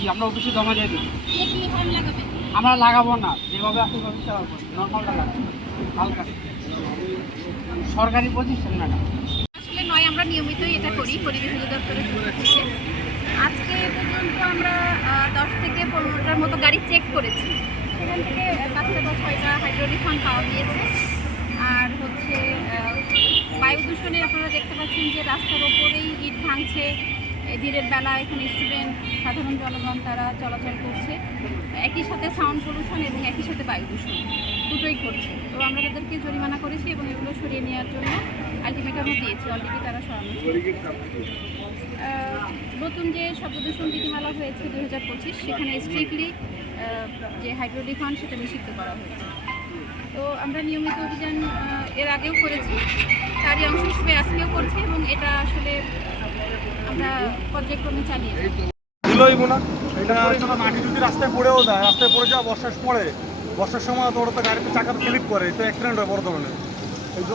জি, আমরা অফিসে জমা দিয়ে দিই। আমরা লাগাবো না, যেভাবে আছে সেভাবে চালাবো, নর্মালটা লাগাবো, হালকা। সরকারি প্রতিষ্ঠান ম্যাডাম। আসলে নয়, আমরা নিয়মিতই এটা করি পরিবেশ অধিদপ্তরের পক্ষ থেকে। আজকে পর্যন্ত আমরা 10 থেকে 15টার মতো গাড়ি চেক করেছি। সেখান থেকে 5 থেকে 6টা হাইড্রোলিক পাওয়া গিয়েছে। আর হচ্ছে বায়ু দূষণে আপনারা দেখতে পাচ্ছেন যে রাস্তার ওপরেই ইট ভাঙছে। দিনের বেলা এখানে স্টুডেন্ট, সাধারণ জনগণ তারা চলাচল করছে। একই সাথে সাউন্ড পলিউশন এবং একই সাথে বায়ু দূষণ দুটোই করছে। তো আমরা তাদেরকে জরিমানা করেছি এবং এগুলো সরিয়ে নেওয়ার জন্য আলটিমেটামও দিয়েছি। অলরেডি তারা সরানো নতুন যে শব্দ দূষণ বিধিমালা হয়েছে 2025, সেখানে স্ট্রিক্টলি যে হাইড্রোলিক হর্ন সেটা নিষিদ্ধ করা হয়েছে। তো আমরা নিয়মিত অভিযান এর আগেও করেছি, তারই অংশ হিসেবে আজকেও করছি এবং এটা আসলে আমরা পর্যায়ক্রমে চালিয়ে দিলইব না। এটা মাটি যদি রাস্তায় পড়েও যায়, রাস্তায় পড়ে যাওয়া বর্ষার সময় তো ওরা তো গাড়িতে চাকাতে স্লিপ করে, তো অ্যাক্সিডেন্ট হয় বড় ধরনের।